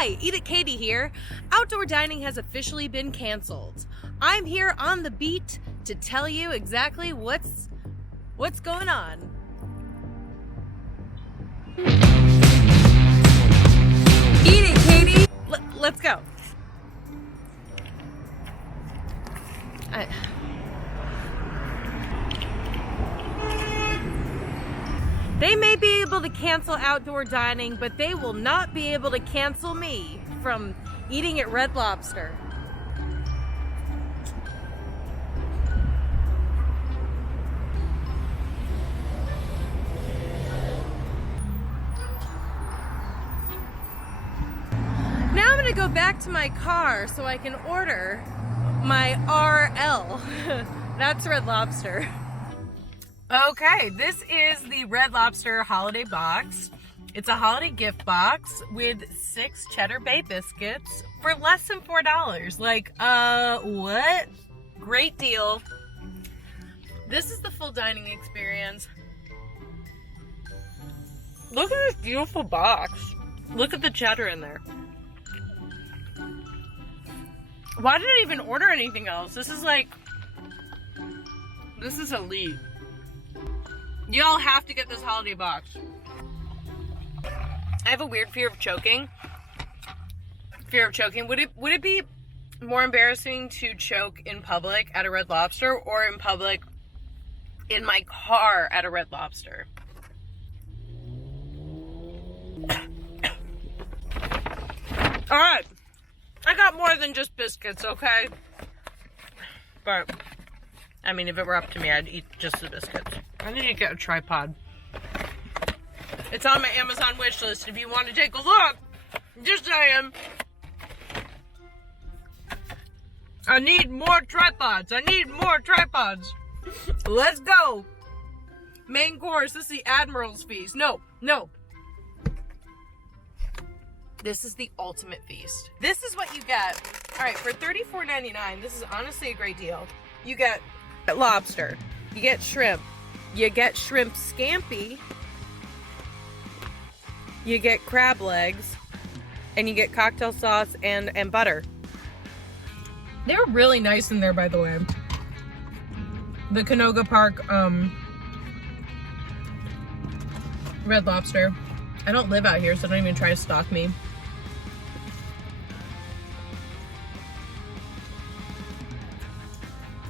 Hi, Eat It Katie here. Outdoor dining has officially been canceled. I'm here on the beat to tell you exactly what's going on. Eat it, Katie. Let's go. They may be able to cancel outdoor dining, but they will not be able to cancel me from eating at Red Lobster. Now I'm gonna go back to my car so I can order my RL. That's Red Lobster. Okay, this is the Red Lobster holiday box. It's a holiday gift box with 6 Cheddar Bay biscuits for less than $4. Like, what? Great deal. This is the full dining experience. Look at this beautiful box. Look at the cheddar in there. Why did I even order anything else? This is elite. Y'all have to get this holiday box. I have a weird fear of choking. Would it be more embarrassing to choke in public at a Red Lobster or in public in my car at a Red Lobster? All right. I got more than just biscuits, okay? But I mean, if it were up to me, I'd eat just the biscuits. I need to get a tripod. It's on my Amazon wish list if you want to take a look. Just saying. I need more tripods. Let's go. Main course. This is the Admiral's Feast. No. This is the ultimate feast. This is what you get. All right, for $34.99, this is honestly a great deal. You get lobster, you get shrimp, you get shrimp scampi, you get crab legs, and you get cocktail sauce and butter. They were really nice in there, by the way. The Canoga Park Red Lobster. I don't live out here, so don't even try to stalk me.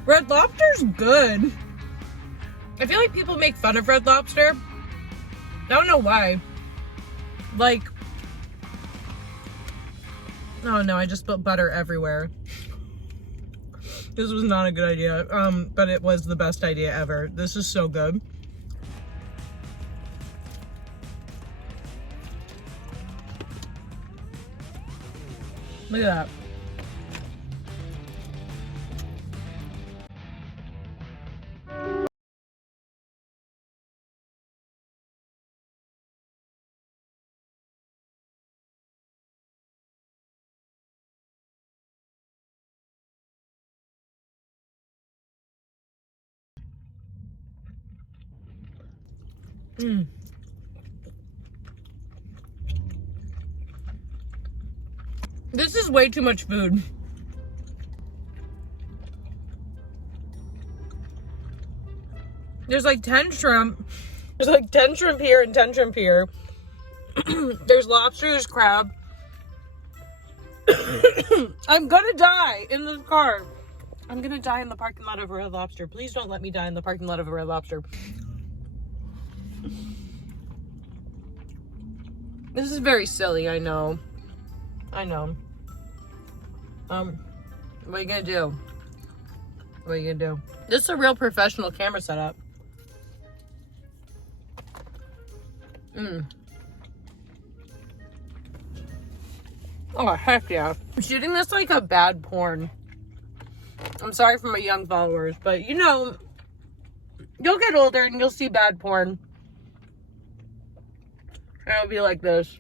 Red Lobster's good. I feel like people make fun of Red Lobster. I don't know why. Like, oh no, I just put butter everywhere. This was not a good idea, but it was the best idea ever. This is so good. Look at that. This is way too much food. There's like 10 shrimp. There's like 10 shrimp here and 10 shrimp here. There's lobster, there's crab. I'm gonna die in this car. I'm gonna die in the parking lot of a Red Lobster. Please don't let me die in the parking lot of a Red Lobster. This is very silly, I know. What are you gonna do? This is a real professional camera setup. Oh, heck yeah. I'm shooting this like a bad porn. I'm sorry for my young followers, but you know, you'll get older and you'll see bad porn. And it'll be like this.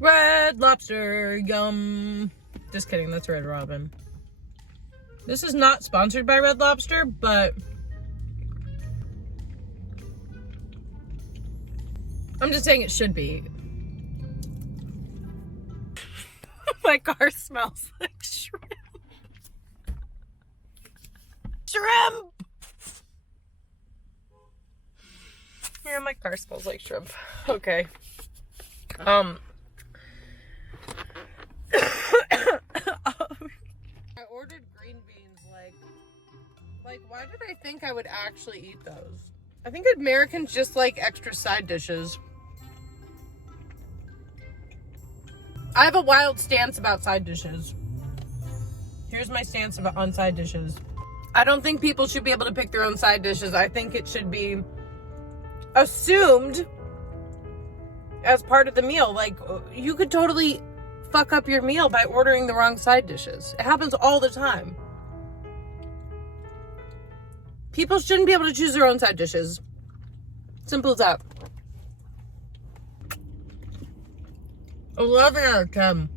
Red Lobster, yum. Just kidding, that's Red Robin. This is not sponsored by Red Lobster, but I'm just saying it should be. My car smells like shrimp. Shrimp! Yeah, my car smells like shrimp. Okay. I ordered green beans, like why did I think I would actually eat those? I think Americans just like extra side dishes. I have a wild stance about side dishes. Here's my stance on side dishes. I don't think people should be able to pick their own side dishes. I think it should be assumed as part of the meal. Like, you could totally fuck up your meal by ordering the wrong side dishes. It happens all the time. People shouldn't be able to choose their own side dishes. Simple as that. 11 out of 10.